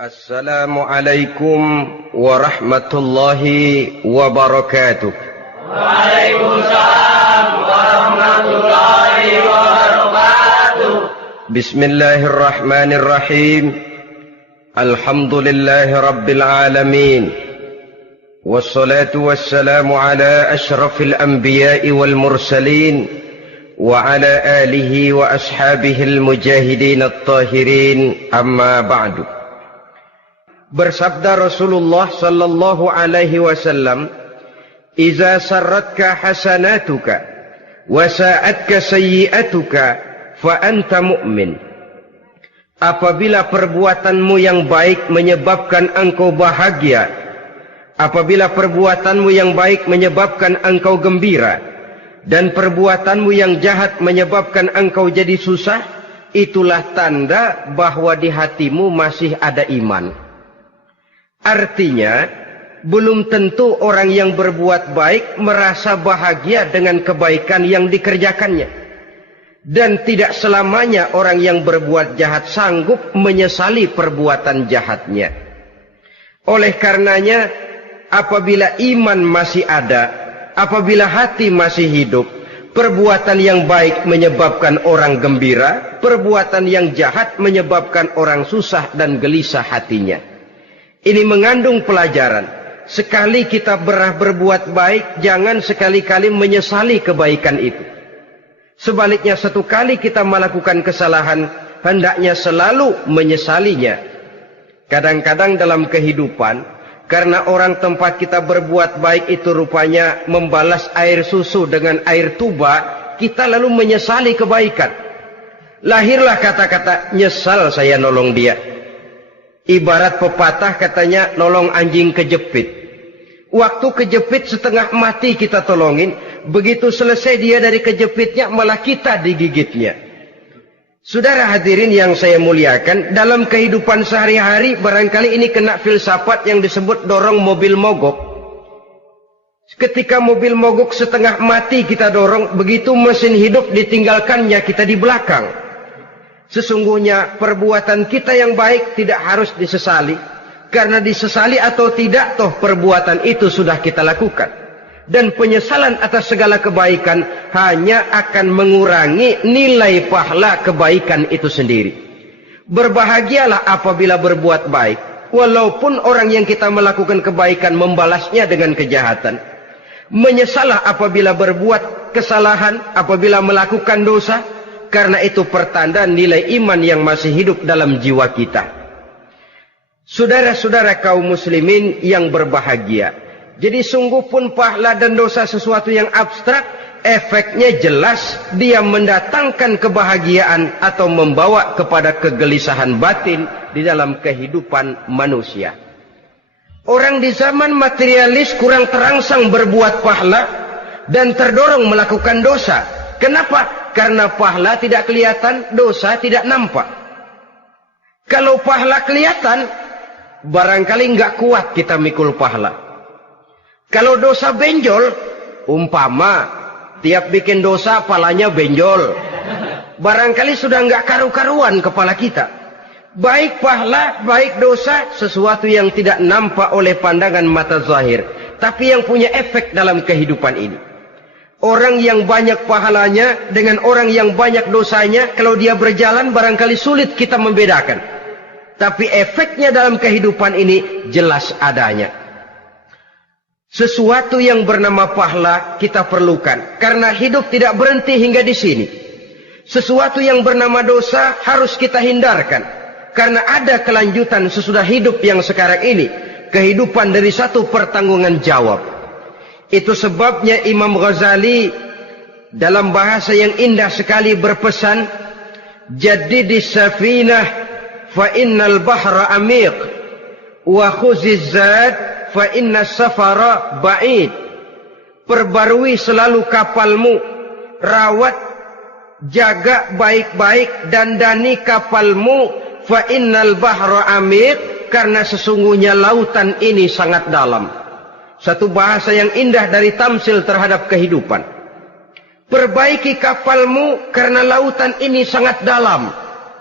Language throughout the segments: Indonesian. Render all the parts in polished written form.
Assalamualaikum warahmatullahi wabarakatuh. Waalaikumsalam warahmatullahi wabarakatuh. Bismillahirrahmanirrahim. Alhamdulillahi rabbil alamin. Wassalatu wassalamu ala ashrafil anbiya'i wal mursalin wa ala alihi wa ashabihil mujahidin at-tahirin, amma ba'du. Bersabda Rasulullah sallallahu alaihi wasallam, "Iza sarratka hasanatuka wa sa'atka sayyi'atuka fa anta mu'min." Apabila perbuatanmu yang baik menyebabkan engkau bahagia, apabila perbuatanmu yang baik menyebabkan engkau gembira, dan perbuatanmu yang jahat menyebabkan engkau jadi susah, itulah tanda bahwa di hatimu masih ada iman. Artinya, belum tentu orang yang berbuat baik merasa bahagia dengan kebaikan yang dikerjakannya. Dan tidak selamanya orang yang berbuat jahat sanggup menyesali perbuatan jahatnya. Oleh karenanya, apabila iman masih ada, apabila hati masih hidup, perbuatan yang baik menyebabkan orang gembira, perbuatan yang jahat menyebabkan orang susah dan gelisah hatinya. Ini mengandung pelajaran. Sekali kita berbuat baik, jangan sekali-kali menyesali kebaikan itu. Sebaliknya, satu kali kita melakukan kesalahan, hendaknya selalu menyesalinya. Kadang-kadang dalam kehidupan, karena orang tempat kita berbuat baik itu rupanya membalas air susu dengan air tuba, kita lalu menyesali kebaikan. Lahirlah kata-kata, "Nyesal saya nolong dia." Ibarat pepatah katanya, nolong anjing kejepit. Waktu kejepit setengah mati kita tolongin, begitu selesai dia dari kejepitnya malah kita digigitnya. Saudara hadirin yang saya muliakan, dalam kehidupan sehari-hari barangkali ini kena filsafat yang disebut dorong mobil mogok. Ketika mobil mogok setengah mati kita dorong, begitu mesin hidup ditinggalkannya kita di belakang. Sesungguhnya perbuatan kita yang baik tidak harus disesali. Karena disesali atau tidak, toh perbuatan itu sudah kita lakukan. Dan penyesalan atas segala kebaikan hanya akan mengurangi nilai pahala kebaikan itu sendiri. Berbahagialah apabila berbuat baik, walaupun orang yang kita melakukan kebaikan membalasnya dengan kejahatan. Menyesalah apabila berbuat kesalahan, apabila melakukan dosa, karena itu pertanda nilai iman yang masih hidup dalam jiwa kita. Saudara-saudara kaum muslimin yang berbahagia, jadi sungguh pun pahala dan dosa sesuatu yang abstrak, efeknya jelas dia mendatangkan kebahagiaan atau membawa kepada kegelisahan batin di dalam kehidupan manusia. Orang di zaman materialis kurang terangsang berbuat pahala dan terdorong melakukan dosa. Kenapa? Karena pahala tidak kelihatan, dosa tidak nampak. Kalau pahala kelihatan, barangkali nggak kuat kita mikul pahala. Kalau dosa benjol, umpama tiap bikin dosa palanya benjol, barangkali sudah nggak karu-karuan kepala kita. Baik pahala, baik dosa, sesuatu yang tidak nampak oleh pandangan mata zahir, tapi yang punya efek dalam kehidupan ini. Orang yang banyak pahalanya dengan orang yang banyak dosanya, kalau dia berjalan barangkali sulit kita membedakan. Tapi efeknya dalam kehidupan ini jelas adanya. Sesuatu yang bernama pahala kita perlukan, karena hidup tidak berhenti hingga di sini. Sesuatu yang bernama dosa harus kita hindarkan, karena ada kelanjutan sesudah hidup yang sekarang ini. Kehidupan dari satu pertanggungan jawab. Itu sebabnya Imam Ghazali dalam bahasa yang indah sekali berpesan, "Jaddidis safinah fa innal bahra amiq wa khuziz zad fa innas safara ba'id." Perbarui selalu kapalmu, rawat, jaga baik-baik, dandani kapalmu, fa innal bahra amiq, karena sesungguhnya lautan ini sangat dalam. Satu bahasa yang indah dari tamsil terhadap kehidupan. Perbaiki kapalmu karena lautan ini sangat dalam.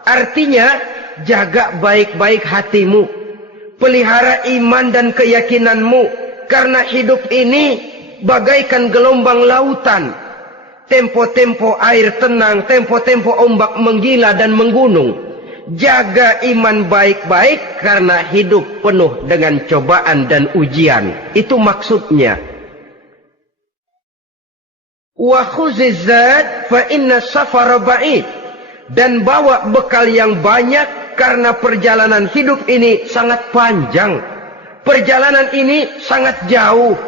Artinya, jaga baik-baik hatimu. Pelihara iman dan keyakinanmu, karena hidup ini bagaikan gelombang lautan. Tempo-tempo air tenang, tempo-tempo ombak menggila dan menggunung. Jaga iman baik-baik karena hidup penuh dengan cobaan dan ujian. Itu maksudnya. Wa khuziz zad fa inna safara ba'id. Dan bawa bekal yang banyak karena perjalanan hidup ini sangat panjang. Perjalanan ini sangat jauh.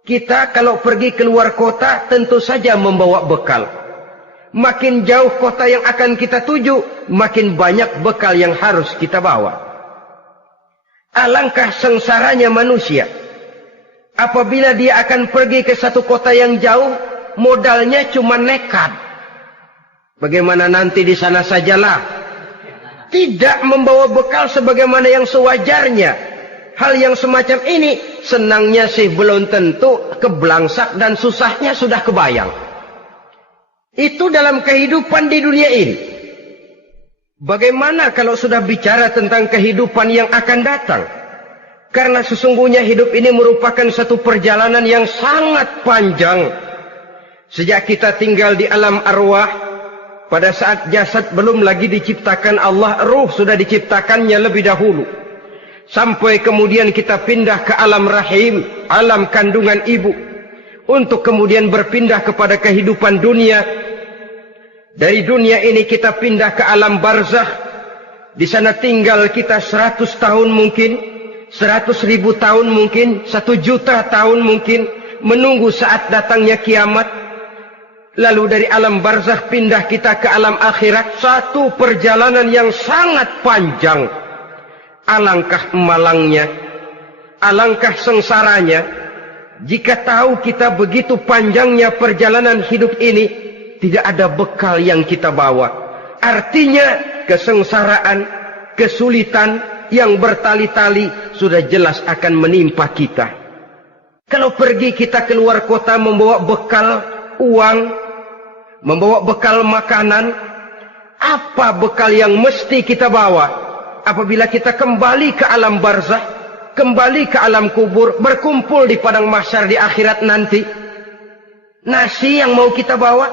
Kita kalau pergi keluar kota tentu saja membawa bekal. Makin jauh kota yang akan kita tuju, makin banyak bekal yang harus kita bawa. Alangkah sengsaranya manusia apabila dia akan pergi ke satu kota yang jauh, modalnya cuma nekat. Bagaimana nanti di sana sajalah. Tidak membawa bekal sebagaimana yang sewajarnya. Hal yang semacam ini senangnya sih belum tentu, keblangsak dan susahnya sudah kebayang. Itu dalam kehidupan di dunia ini. Bagaimana kalau sudah bicara tentang kehidupan yang akan datang? Karena sesungguhnya hidup ini merupakan satu perjalanan yang sangat panjang. Sejak kita tinggal di alam arwah, pada saat jasad belum lagi diciptakan Allah, ruh sudah diciptakannya lebih dahulu. Sampai kemudian kita pindah ke alam rahim, alam kandungan ibu. Untuk kemudian berpindah kepada kehidupan dunia. Dari dunia ini kita pindah ke alam barzakh. Di sana tinggal kita 100 tahun mungkin, 100.000 tahun mungkin, 1 juta tahun mungkin, menunggu saat datangnya kiamat. Lalu dari alam barzakh pindah kita ke alam akhirat. Satu perjalanan yang sangat panjang. Alangkah malangnya, alangkah sengsaranya, jika tahu kita begitu panjangnya perjalanan hidup ini, tidak ada bekal yang kita bawa. Artinya kesengsaraan, kesulitan yang bertali-tali sudah jelas akan menimpa kita. Kalau pergi kita keluar kota membawa bekal uang, membawa bekal makanan, apa bekal yang mesti kita bawa? Apabila kita kembali ke alam barzakh, kembali ke alam kubur, berkumpul di padang mahsyar di akhirat nanti, nasi yang mau kita bawa,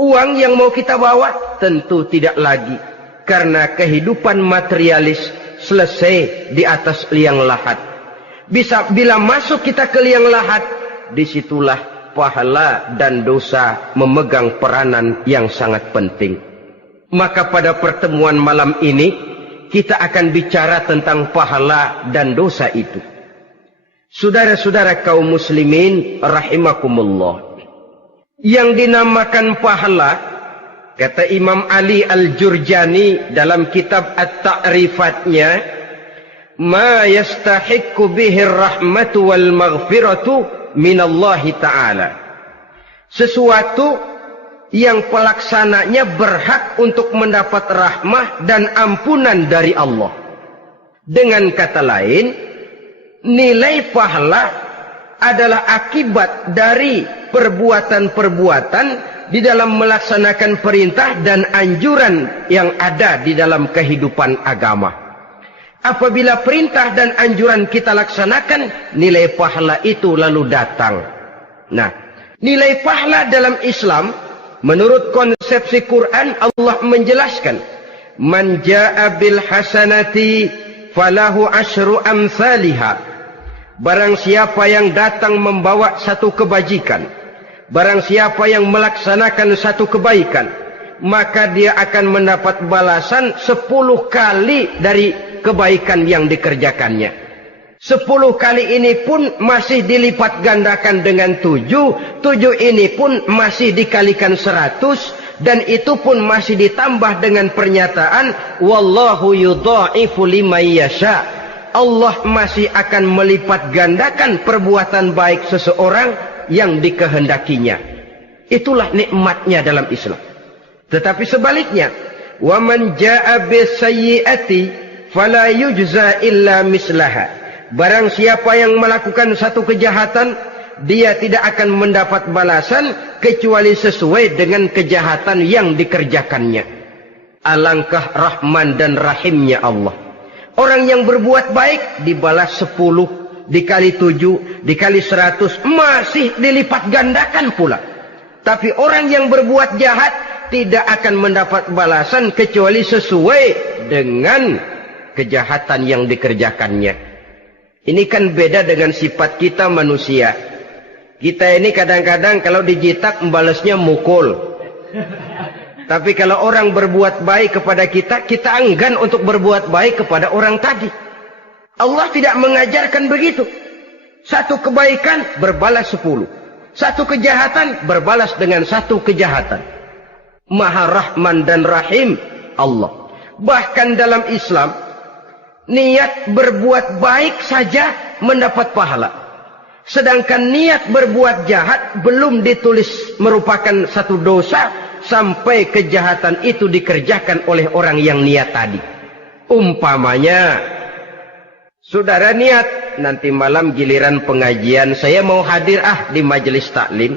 uang yang mau kita bawa, tentu tidak lagi. Karena kehidupan materialis selesai di atas liang lahat. Bila masuk kita ke liang lahat, disitulah pahala dan dosa memegang peranan yang sangat penting. Maka pada pertemuan malam ini kita akan bicara tentang pahala dan dosa itu. Saudara-saudara kaum muslimin rahimakumullah. Yang dinamakan pahala, kata Imam Ali Al-Jurjani dalam kitab At-Ta'rifatnya, ma yastahiqqu bihi ar-rahmatu wal maghfiratu minallahi ta'ala. Sesuatu yang pelaksananya berhak untuk mendapat rahmah dan ampunan dari Allah. Dengan kata lain, nilai pahala adalah akibat dari perbuatan-perbuatan di dalam melaksanakan perintah dan anjuran yang ada di dalam kehidupan agama. Apabila perintah dan anjuran kita laksanakan, nilai pahala itu lalu datang. Nah, nilai pahala dalam Islam, menurut konsepsi Quran, Allah menjelaskan, man jaa bil hasanati falahu asyru amsalihha. Barang siapa yang datang membawa satu kebajikan, barang siapa yang melaksanakan satu kebaikan, maka dia akan mendapat balasan 10 kali dari kebaikan yang dikerjakannya. 10 kali ini pun masih dilipat gandakan dengan 7. 7 ini pun masih dikalikan 100. Dan itu pun masih ditambah dengan pernyataan, wallahu yudha'ifu liman yasha. Allah masih akan melipat gandakan perbuatan baik seseorang yang dikehendakinya. Itulah nikmatnya dalam Islam. Tetapi sebaliknya, wa man jaa'a bisayyi'ati fala yujza illa mislaha. Barang siapa yang melakukan satu kejahatan, dia tidak akan mendapat balasan kecuali sesuai dengan kejahatan yang dikerjakannya. Alangkah rahman dan rahimnya Allah. Orang yang berbuat baik dibalas 10, dikali 7, dikali 100, masih dilipat gandakan pula. Tapi orang yang berbuat jahat tidak akan mendapat balasan kecuali sesuai dengan kejahatan yang dikerjakannya. Ini kan beda dengan sifat kita manusia. Kita ini kadang-kadang kalau dijitak membalasnya mukul. Tapi kalau orang berbuat baik kepada kita, kita enggan untuk berbuat baik kepada orang tadi. Allah tidak mengajarkan begitu. Satu kebaikan berbalas 10. Satu kejahatan berbalas dengan satu kejahatan. Maha Rahman dan Rahim Allah. Bahkan dalam Islam, niat berbuat baik saja mendapat pahala. Sedangkan niat berbuat jahat belum ditulis merupakan satu dosa sampai kejahatan itu dikerjakan oleh orang yang niat tadi. Umpamanya, saudara niat, nanti malam giliran pengajian, saya mau hadir di majelis taklim.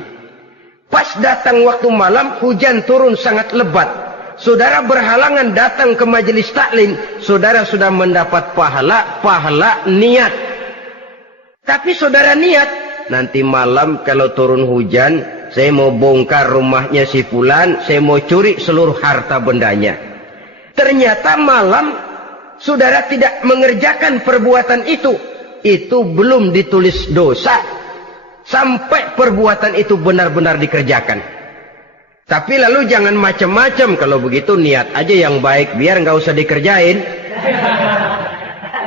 Pas datang waktu malam, hujan turun sangat lebat. Saudara berhalangan datang ke majelis taklim, saudara sudah mendapat pahala niat. Tapi saudara niat, nanti malam kalau turun hujan, saya mau bongkar rumahnya si fulan, saya mau curi seluruh harta bendanya. Ternyata malam saudara tidak mengerjakan perbuatan itu. Itu belum ditulis dosa sampai perbuatan itu benar-benar dikerjakan. Tapi lalu jangan macam-macam. Kalau begitu niat aja yang baik, biar nggak usah dikerjain.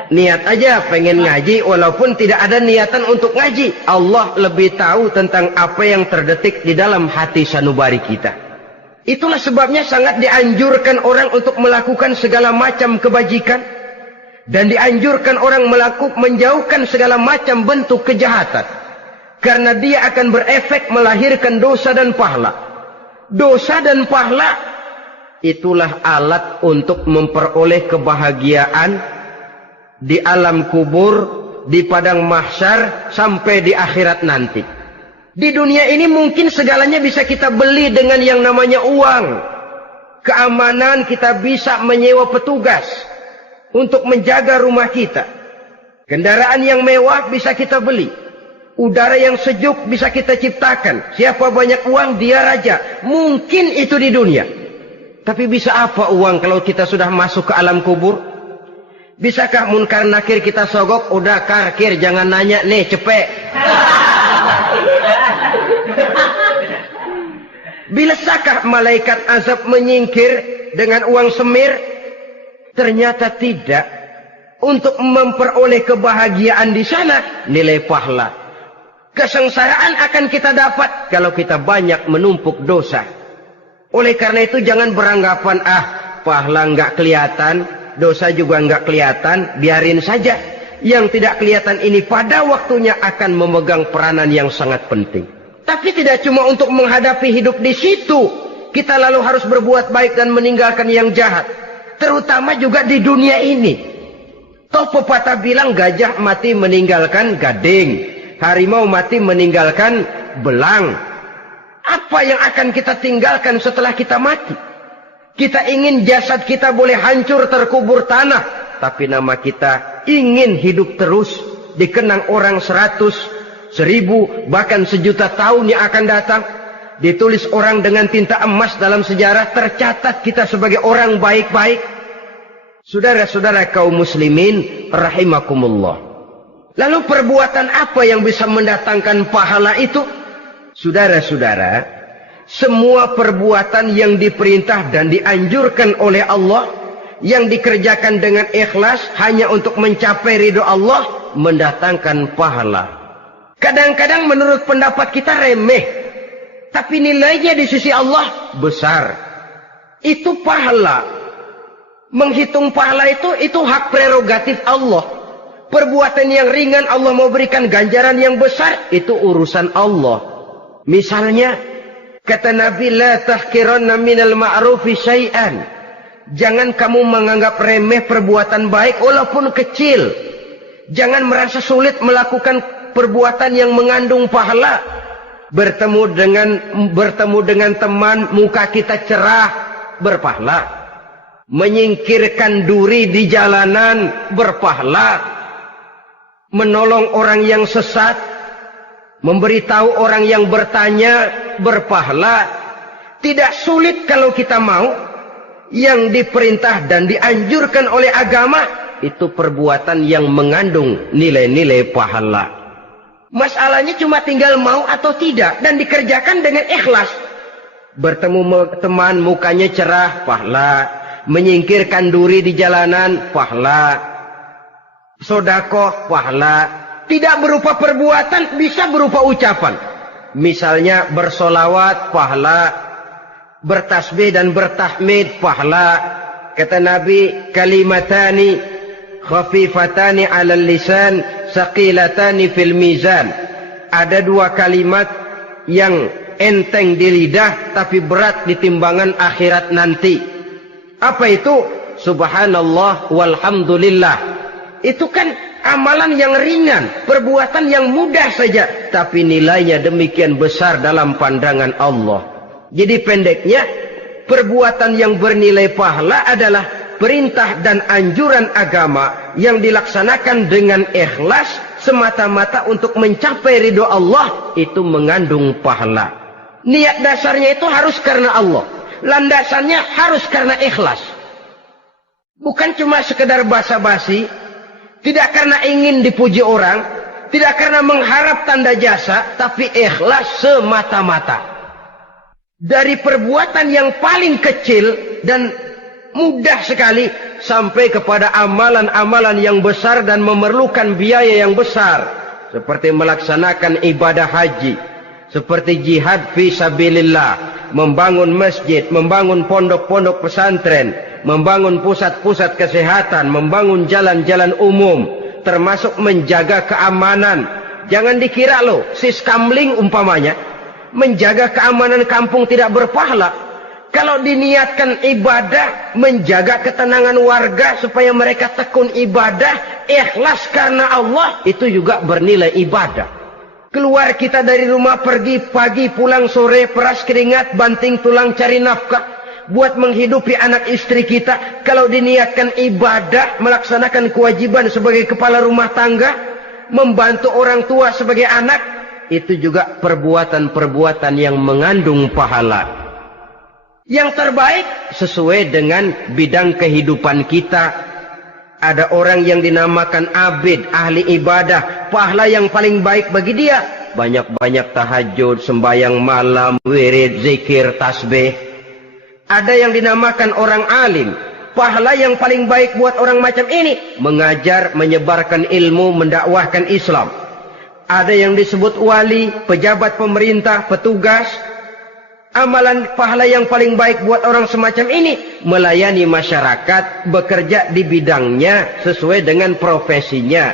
Niat aja pengen ngaji walaupun tidak ada niatan untuk ngaji. Allah lebih tahu tentang apa yang terdetik di dalam hati sanubari kita. Itulah sebabnya sangat dianjurkan orang untuk melakukan segala macam kebajikan. Dan dianjurkan orang menjauhkan segala macam bentuk kejahatan. Karena dia akan berefek melahirkan dosa dan pahala. Dosa dan pahala itulah alat untuk memperoleh kebahagiaan di alam kubur, di padang mahsyar, sampai di akhirat nanti. Di dunia ini mungkin segalanya bisa kita beli dengan yang namanya uang. Keamanan kita bisa menyewa petugas untuk menjaga rumah kita. Kendaraan yang mewah bisa kita beli. Udara yang sejuk bisa kita ciptakan. Siapa banyak uang, dia raja. Mungkin itu di dunia. Tapi bisa apa uang kalau kita sudah masuk ke alam kubur? Bisakah munkar nakir kita sogok? Udah karkir, jangan nanya nih, cepet. Bisakah malaikat azab menyingkir dengan uang semir? Ternyata tidak. Untuk memperoleh kebahagiaan di sana, nilai pahala. Kesengsaraan akan kita dapat kalau kita banyak menumpuk dosa. Oleh karena itu jangan beranggapan, pahala nggak kelihatan, dosa juga nggak kelihatan, biarin saja. Yang tidak kelihatan ini pada waktunya akan memegang peranan yang sangat penting. Tapi tidak cuma untuk menghadapi hidup di situ, kita lalu harus berbuat baik dan meninggalkan yang jahat. Terutama juga di dunia ini. Toh pepatah bilang gajah mati meninggalkan gading, harimau mati meninggalkan belang. Apa yang akan kita tinggalkan setelah kita mati? Kita ingin jasad kita boleh hancur terkubur tanah, tapi nama kita ingin hidup terus, dikenang orang 100, 1000, bahkan 1.000.000 tahun yang akan datang. Ditulis orang dengan tinta emas dalam sejarah, tercatat kita sebagai orang baik-baik. Saudara-saudara kaum muslimin rahimakumullah. Lalu perbuatan apa yang bisa mendatangkan pahala itu? Saudara-saudara, semua perbuatan yang diperintah dan dianjurkan oleh Allah, yang dikerjakan dengan ikhlas hanya untuk mencapai ridho Allah, mendatangkan pahala. Kadang-kadang menurut pendapat kita remeh, tapi nilainya di sisi Allah besar. Itu pahala. Menghitung pahala itu hak prerogatif Allah. Perbuatan yang ringan Allah mau berikan ganjaran yang besar, itu urusan Allah. Misalnya, kata Nabi, la tahkiranna minal ma'rufi syai'an. Jangan kamu menganggap remeh perbuatan baik walaupun kecil. Jangan merasa sulit melakukan perbuatan yang mengandung pahala. Bertemu dengan teman, muka kita cerah, berpahala. menyingkirkan duri di jalanan berpahala, menolong orang yang sesat, memberitahu orang yang bertanya berpahala. Tidak sulit kalau kita mau. Yang diperintah dan dianjurkan oleh agama itu perbuatan yang mengandung nilai-nilai pahala. Masalahnya cuma tinggal mau atau tidak dan dikerjakan dengan ikhlas. Bertemu teman mukanya cerah, pahala. Menyingkirkan duri di jalanan, pahala. Sedekah, pahala. Tidak berupa perbuatan, bisa berupa ucapan. Misalnya bersolawat, pahala. Bertasbih dan bertahmid, pahala. Kata Nabi, kalimatani khafifatani 'alal lisan, saqilatani fil mizan. Ada dua kalimat yang enteng di lidah tapi berat di timbangan akhirat nanti. Apa itu? Subhanallah walhamdulillah. Itu kan amalan yang ringan, perbuatan yang mudah saja, tapi nilainya demikian besar dalam pandangan Allah. Jadi pendeknya, perbuatan yang bernilai pahala adalah perintah dan anjuran agama yang dilaksanakan dengan ikhlas semata-mata untuk mencapai ridho Allah, itu mengandung pahala. Niat dasarnya itu harus karena Allah. Landasannya harus karena ikhlas. Bukan cuma sekedar basa-basi, tidak karena ingin dipuji orang, tidak karena mengharap tanda jasa, tapi ikhlas semata-mata. Dari perbuatan yang paling kecil dan mudah sekali sampai kepada amalan-amalan yang besar dan memerlukan biaya yang besar, seperti melaksanakan ibadah haji, seperti jihad fi sabilillah, membangun masjid, membangun pondok-pondok pesantren, membangun pusat-pusat kesehatan, membangun jalan-jalan umum, termasuk menjaga keamanan. Jangan dikira loh, siskamling umpamanya, menjaga keamanan kampung tidak berpahala. Kalau diniatkan ibadah, menjaga ketenangan warga supaya mereka tekun ibadah, ikhlas karena Allah, itu juga bernilai ibadah. Keluar kita dari rumah, pergi pagi, pulang sore, peras keringat, banting tulang cari nafkah, buat menghidupi anak istri kita. Kalau diniatkan ibadah, melaksanakan kewajiban sebagai kepala rumah tangga, membantu orang tua sebagai anak, itu juga perbuatan-perbuatan yang mengandung pahala. Yang terbaik sesuai dengan bidang kehidupan kita. Ada orang yang dinamakan abid, ahli ibadah, pahala yang paling baik bagi dia banyak-banyak tahajud, sembahyang malam, wirid, zikir, tasbih. Ada yang dinamakan orang alim, pahala yang paling baik buat orang macam ini mengajar, menyebarkan ilmu, mendakwahkan Islam. Ada yang disebut wali, pejabat pemerintah, petugas. Amalan pahala yang paling baik buat orang semacam ini melayani masyarakat, bekerja di bidangnya sesuai dengan profesinya.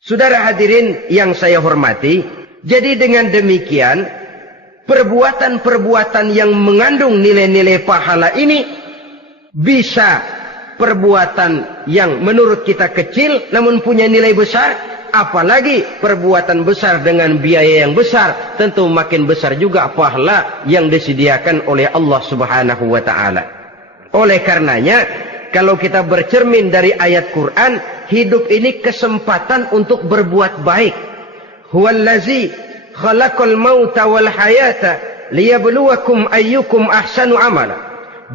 Saudara hadirin yang saya hormati, jadi dengan demikian perbuatan-perbuatan yang mengandung nilai-nilai pahala ini bisa perbuatan yang menurut kita kecil namun punya nilai besar. Apalagi perbuatan besar dengan biaya yang besar, tentu makin besar juga pahala yang disediakan oleh Allah Subhanahu wa ta'ala. Oleh karenanya, kalau kita bercermin dari ayat Quran, hidup ini kesempatan untuk berbuat baik. Huwallazi khalaqal mauta wal hayata liyabluwakum ayyukum ahsanu amala.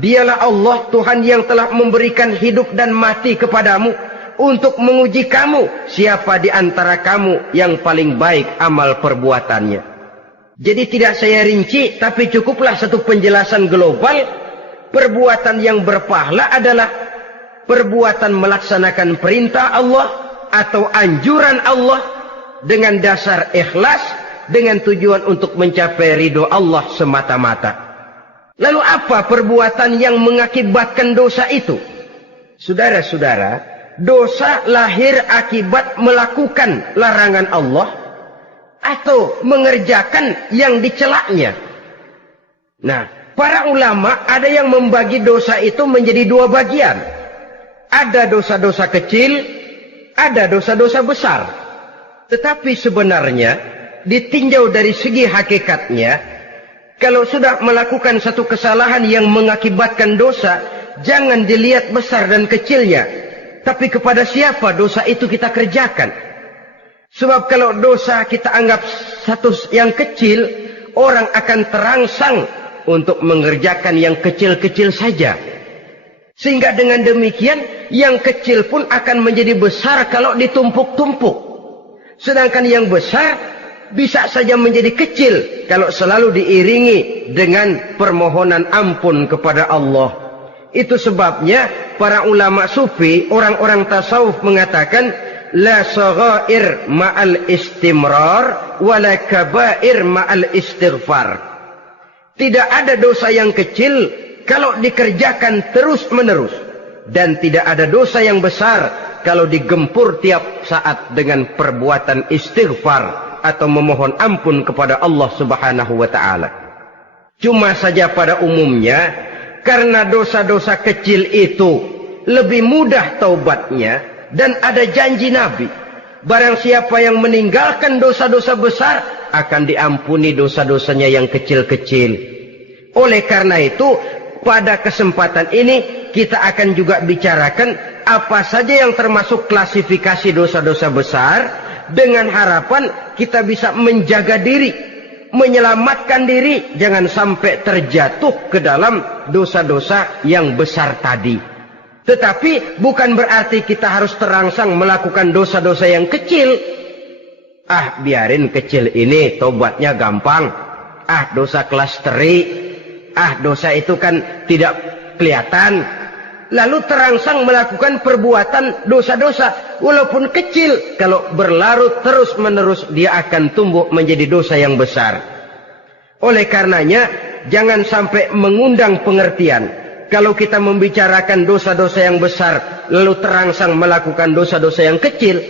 Dialah Allah, Tuhan yang telah memberikan hidup dan mati kepadamu untuk menguji kamu, siapa di antara kamu yang paling baik amal perbuatannya. Jadi tidak saya rinci, tapi cukuplah satu penjelasan global. Perbuatan yang berpahala adalah perbuatan melaksanakan perintah Allah atau anjuran Allah dengan dasar ikhlas, dengan tujuan untuk mencapai ridho Allah semata-mata. Lalu apa perbuatan yang mengakibatkan dosa itu? Saudara-saudara, dosa lahir akibat melakukan larangan Allah atau mengerjakan yang dicelaknya. Nah, para ulama ada yang membagi dosa itu menjadi dua bagian. Ada dosa-dosa kecil, ada dosa-dosa besar. Tetapi sebenarnya ditinjau dari segi hakikatnya, kalau sudah melakukan satu kesalahan yang mengakibatkan dosa, jangan dilihat besar dan kecilnya, tapi kepada siapa dosa itu kita kerjakan. Sebab kalau dosa kita anggap satu yang kecil, orang akan terangsang untuk mengerjakan yang kecil-kecil saja. Sehingga dengan demikian, yang kecil pun akan menjadi besar kalau ditumpuk-tumpuk. Sedangkan yang besar bisa saja menjadi kecil kalau selalu diiringi dengan permohonan ampun kepada Allah. Itu sebabnya para ulama sufi, orang-orang tasawuf mengatakan, la saghair ma'al istimrar wala kabair ma'al istighfar. Tidak ada dosa yang kecil kalau dikerjakan terus-menerus, dan tidak ada dosa yang besar kalau digempur tiap saat dengan perbuatan istighfar atau memohon ampun kepada Allah Subhanahu wa taala. Cuma saja pada umumnya, karena dosa-dosa kecil itu lebih mudah taubatnya, dan ada janji Nabi, barang siapa yang meninggalkan dosa-dosa besar akan diampuni dosa-dosanya yang kecil-kecil. Oleh karena itu, pada kesempatan ini kita akan juga bicarakan apa saja yang termasuk klasifikasi dosa-dosa besar, dengan harapan kita bisa menjaga diri, menyelamatkan diri, jangan sampai terjatuh ke dalam dosa-dosa yang besar tadi. Tetapi bukan berarti kita harus terangsang melakukan dosa-dosa yang kecil. Biarin kecil ini, tobatnya gampang. Dosa kelas teri. Dosa itu kan tidak kelihatan. Lalu terangsang melakukan perbuatan dosa-dosa walaupun kecil. Kalau berlarut terus-menerus, dia akan tumbuh menjadi dosa yang besar. Oleh karenanya, jangan sampai mengundang pengertian kalau kita membicarakan dosa-dosa yang besar lalu terangsang melakukan dosa-dosa yang kecil.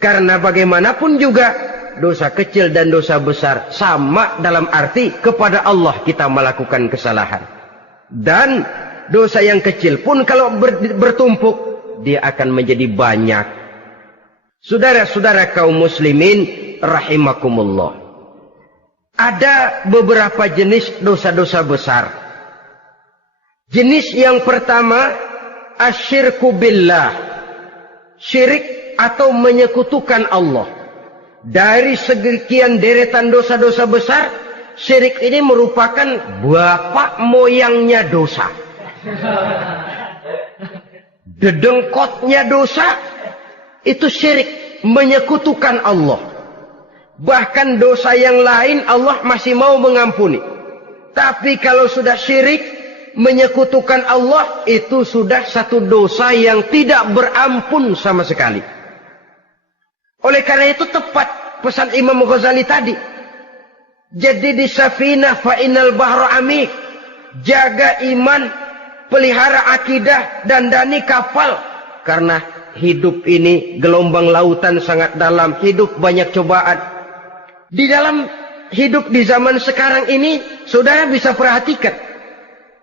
Karena bagaimanapun juga dosa kecil dan dosa besar sama dalam arti kepada Allah kita melakukan kesalahan. Dan dosa yang kecil pun kalau bertumpuk, dia akan menjadi banyak. Saudara-saudara kaum muslimin rahimakumullah, ada beberapa jenis dosa-dosa besar. Jenis yang pertama, asyirku billah, syirik atau menyekutukan Allah. Dari sekian deretan dosa-dosa besar, syirik ini merupakan bapak moyangnya dosa. Dedengkotnya dosa, itu syirik, menyekutukan Allah. Bahkan dosa yang lain Allah masih mau mengampuni. Tapi kalau sudah syirik, menyekutukan Allah, itu sudah satu dosa yang tidak berampun sama sekali. Oleh karena itu tepat pesan Imam Ghazali tadi. Jadi di safinah fa innal bahra amik. Jaga iman, pelihara akidah, dandani kapal. Karena hidup ini gelombang lautan sangat dalam, hidup banyak cobaan. Di dalam hidup di zaman sekarang ini, saudara bisa perhatikan,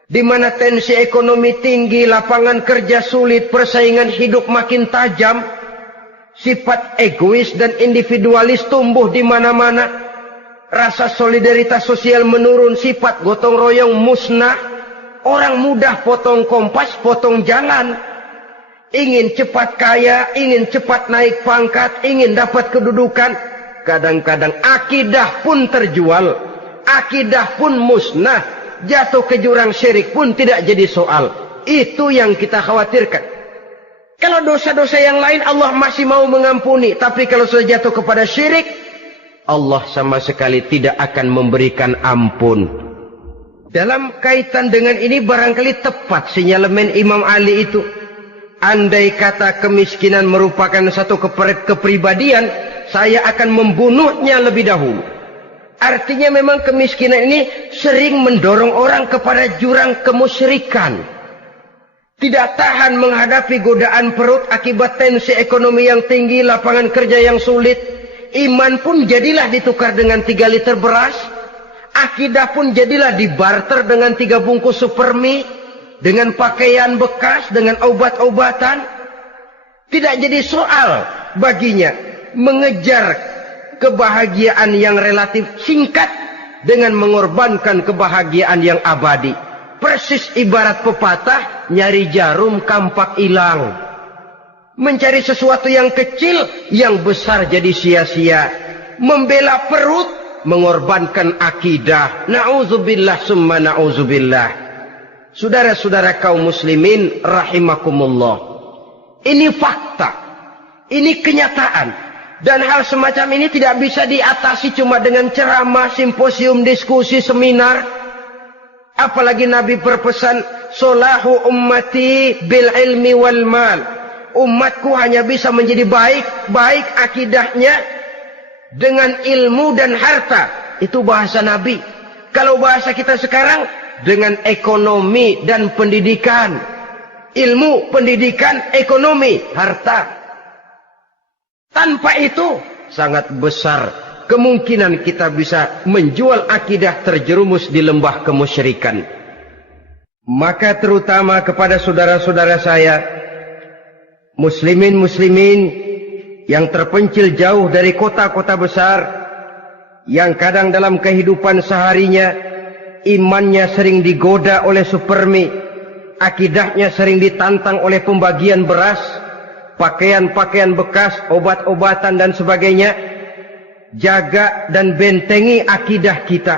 di mana tensi ekonomi tinggi, lapangan kerja sulit, persaingan hidup makin tajam, sifat egois dan individualis tumbuh di mana-mana, rasa solidaritas sosial menurun, sifat gotong royong musnah, orang mudah potong kompas, potong jalan, ingin cepat kaya, ingin cepat naik pangkat, ingin dapat kedudukan. Kadang-kadang akidah pun terjual, akidah pun musnah. Jatuh ke jurang syirik pun tidak jadi soal. Itu yang kita khawatirkan. Kalau dosa-dosa yang lain Allah masih mau mengampuni, tapi kalau sudah jatuh kepada syirik, Allah sama sekali tidak akan memberikan ampun. Dalam kaitan dengan ini barangkali tepat sinyalemen Imam Ali itu. Andai kata kemiskinan merupakan satu kepribadian, saya akan membunuhnya lebih dahulu. Artinya memang kemiskinan ini sering mendorong orang kepada jurang kemusyrikan. Tidak tahan menghadapi godaan perut akibat tensi ekonomi yang tinggi, lapangan kerja yang sulit. Iman pun jadilah ditukar dengan 3 liter beras. Akidah pun jadilah dibarter dengan 3 bungkus supermi, dengan pakaian bekas, dengan obat-obatan. Tidak jadi soal baginya mengejar kebahagiaan yang relatif singkat dengan mengorbankan kebahagiaan yang abadi. Persis ibarat pepatah, nyari jarum kampak hilang. Mencari sesuatu yang kecil, yang besar jadi sia-sia. Membela perut, mengorbankan akidah. Na'udzubillah summa na'udzubillah. Saudara-saudara kaum muslimin rahimakumullah. Ini fakta. Ini kenyataan. Dan hal semacam ini tidak bisa diatasi cuma dengan ceramah, simposium, diskusi, seminar. Apalagi Nabi berpesan, solahu ummati bil ilmi wal mal. Umatku hanya bisa menjadi baik akidahnya dengan ilmu dan harta. Itu bahasa Nabi. Kalau bahasa kita sekarang, dengan ekonomi dan pendidikan. Ilmu, pendidikan, ekonomi, harta. Tanpa itu, sangat besar kemungkinan kita bisa menjual akidah terjerumus di lembah kemusyrikan. Maka terutama kepada saudara-saudara saya, muslimin yang terpencil jauh dari kota-kota besar, yang kadang dalam kehidupan seharinya imannya sering digoda oleh supermi, akidahnya sering ditantang oleh pembagian beras, pakaian-pakaian bekas, obat-obatan dan sebagainya. Jaga dan bentengi akidah kita.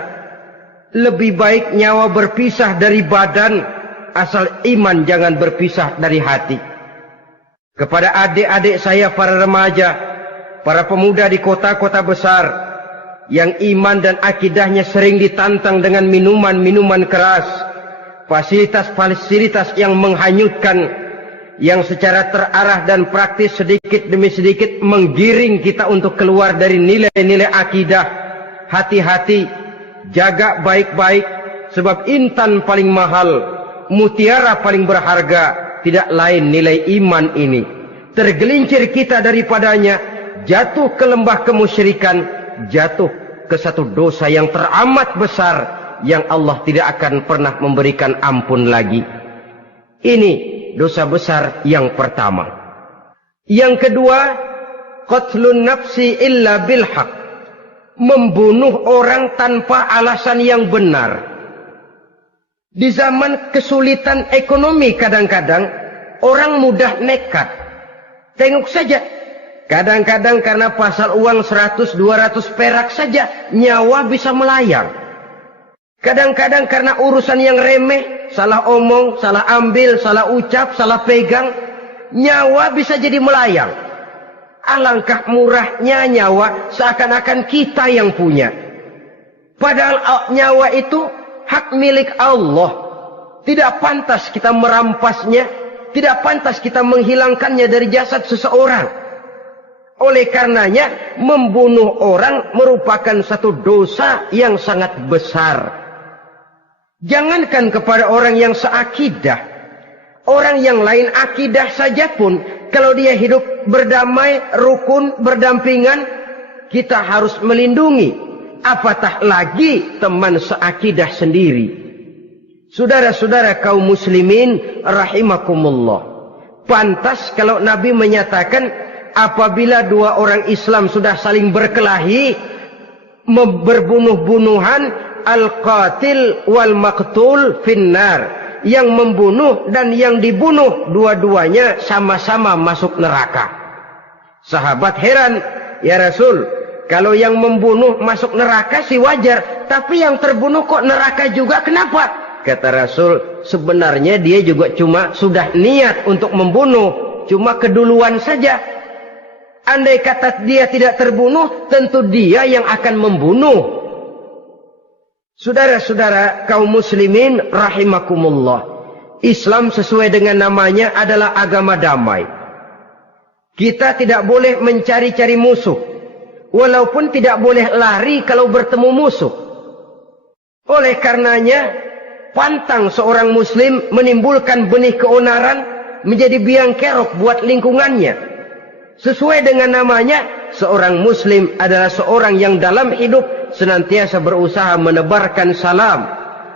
Lebih baik nyawa berpisah dari badan, asal iman jangan berpisah dari hati. Kepada adik-adik saya para remaja, para pemuda di kota-kota besar, yang iman dan akidahnya sering ditantang dengan minuman-minuman keras, fasilitas-fasilitas yang menghanyutkan, yang secara terarah dan praktis sedikit demi sedikit menggiring kita untuk keluar dari nilai-nilai akidah. Hati-hati, jaga baik-baik, sebab intan paling mahal, mutiara paling berharga, tidak lain nilai iman ini. Tergelincir kita daripadanya, jatuh ke lembah kemusyrikan, jatuh ke satu dosa yang teramat besar, yang Allah tidak akan pernah memberikan ampun lagi. Ini dosa besar yang pertama. Yang kedua, qatlun nafsi illa bilhaq. Membunuh orang tanpa alasan yang benar. Di zaman kesulitan ekonomi kadang-kadang orang mudah nekat. Tengok saja. Kadang-kadang karena pasal uang 100-200 perak saja nyawa bisa melayang. Kadang-kadang karena urusan yang remeh, salah omong, salah ambil, salah ucap, salah pegang, nyawa bisa jadi melayang. Alangkah murahnya nyawa, seakan-akan kita yang punya. Padahal nyawa itu hak milik Allah. Tidak pantas kita merampasnya, tidak pantas kita menghilangkannya dari jasad seseorang. Oleh karenanya, membunuh orang merupakan satu dosa yang sangat besar. Jangankan kepada orang yang seakidah, orang yang lain akidah saja pun, kalau dia hidup berdamai, rukun, berdampingan, kita harus melindungi. Apatah lagi teman seakidah sendiri. Saudara-saudara kaum muslimin rahimakumullah. Pantas kalau Nabi menyatakan, apabila dua orang Islam sudah saling berkelahi, berbunuh-bunuhan, al-qatil wal maqtul finnar. Yang membunuh dan yang dibunuh, dua-duanya sama-sama masuk neraka. Sahabat heran, ya Rasul, kalau yang membunuh masuk neraka sih wajar, tapi yang terbunuh kok neraka juga, kenapa? Kata Rasul, sebenarnya dia juga cuma sudah niat untuk membunuh, cuma keduluan saja. Andai kata dia tidak terbunuh, tentu dia yang akan membunuh. Saudara-saudara kaum muslimin rahimakumullah. Islam sesuai dengan namanya adalah agama damai. Kita tidak boleh mencari-cari musuh. Walaupun tidak boleh lari kalau bertemu musuh. Oleh karenanya, pantang seorang muslim menimbulkan benih keonaran menjadi biang kerok buat lingkungannya. Sesuai dengan namanya, seorang muslim adalah seorang yang dalam hidup senantiasa berusaha menebarkan salam,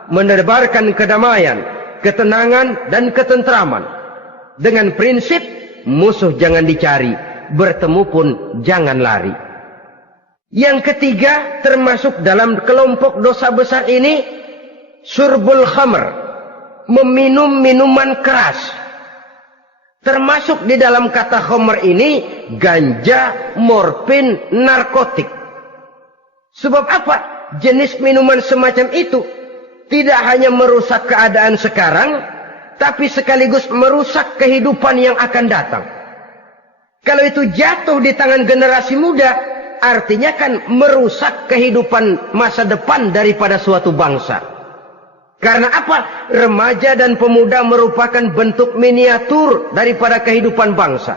menebarkan kedamaian, ketenangan dan ketentraman. Dengan prinsip, musuh jangan dicari, bertemu pun jangan lari. Yang ketiga, termasuk dalam kelompok dosa besar ini, syurbul khamr, meminum minuman keras. Termasuk di dalam kata khamr ini ganja, morfin, narkotik. Sebab apa? Jenis minuman semacam itu tidak hanya merusak keadaan sekarang, tapi sekaligus merusak kehidupan yang akan datang. Kalau itu jatuh di tangan generasi muda, artinya kan merusak kehidupan masa depan daripada suatu bangsa. Karena apa? Remaja dan pemuda merupakan bentuk miniatur daripada kehidupan bangsa.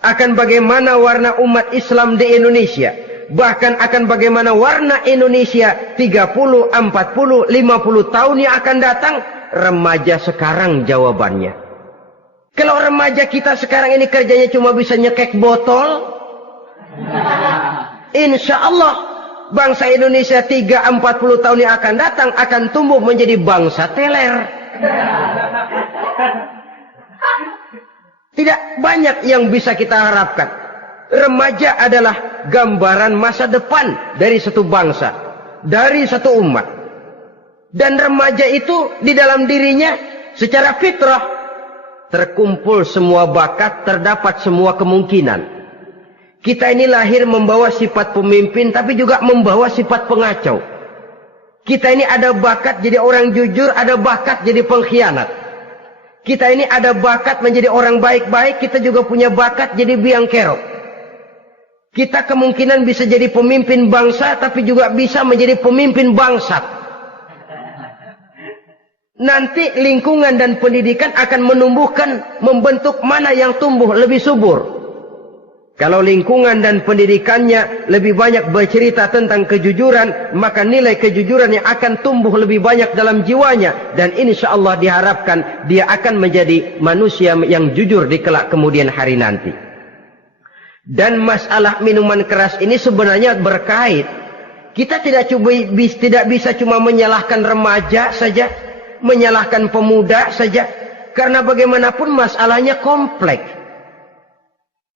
Akan bagaimana warna umat Islam di Indonesia. Bahkan akan bagaimana warna Indonesia 30, 40, 50 tahun yang akan datang. Remaja sekarang jawabannya. Kalau remaja kita sekarang ini kerjanya cuma bisa nyekek botol, insya Allah bangsa Indonesia 30-40 tahun yang akan datang akan tumbuh menjadi bangsa teler. Tidak banyak yang bisa kita harapkan. Remaja adalah gambaran masa depan dari satu bangsa, dari satu umat. Dan remaja itu di dalam dirinya secara fitrah terkumpul semua bakat, terdapat semua kemungkinan. Kita ini lahir membawa sifat pemimpin, tapi juga membawa sifat pengacau. Kita ini ada bakat jadi orang jujur, ada bakat jadi pengkhianat. Kita ini ada bakat menjadi orang baik-baik, kita juga punya bakat jadi biang kerok. Kita kemungkinan bisa jadi pemimpin bangsa, tapi juga bisa menjadi pemimpin bangsat. Nanti lingkungan dan pendidikan akan menumbuhkan, membentuk mana yang tumbuh lebih subur. Kalau lingkungan dan pendidikannya lebih banyak bercerita tentang kejujuran, maka nilai kejujuran yang akan tumbuh lebih banyak dalam jiwanya. Dan insya Allah diharapkan dia akan menjadi manusia yang jujur di kelak kemudian hari nanti. Dan masalah minuman keras ini sebenarnya berkait. Kita tidak bisa cuma menyalahkan remaja saja, menyalahkan pemuda saja. Karena bagaimanapun masalahnya kompleks.